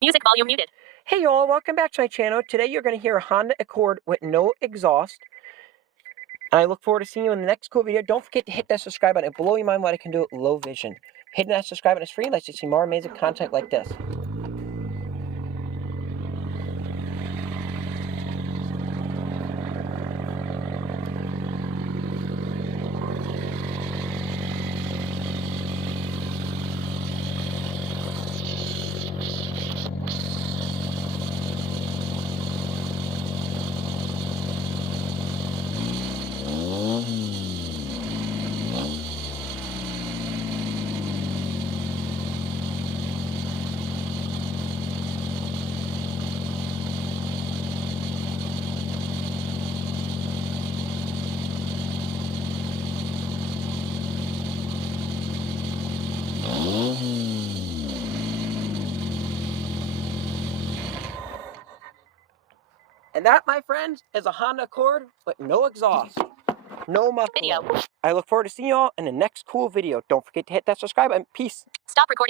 Music volume muted. Hey y'all, welcome back to my channel. Today you're going to hear a Honda Accord with no exhaust. And I look forward to seeing you in the next cool video. Don't forget to hit that subscribe button. It'll blow your mind what I can do with low vision. Hitting that subscribe button is free. Let's just see more amazing content like this. And that, my friends, is a Honda Accord with no exhaust. No muffler. I look forward to seeing y'all in the next cool video. Don't forget to hit that subscribe button. Peace. Stop recording.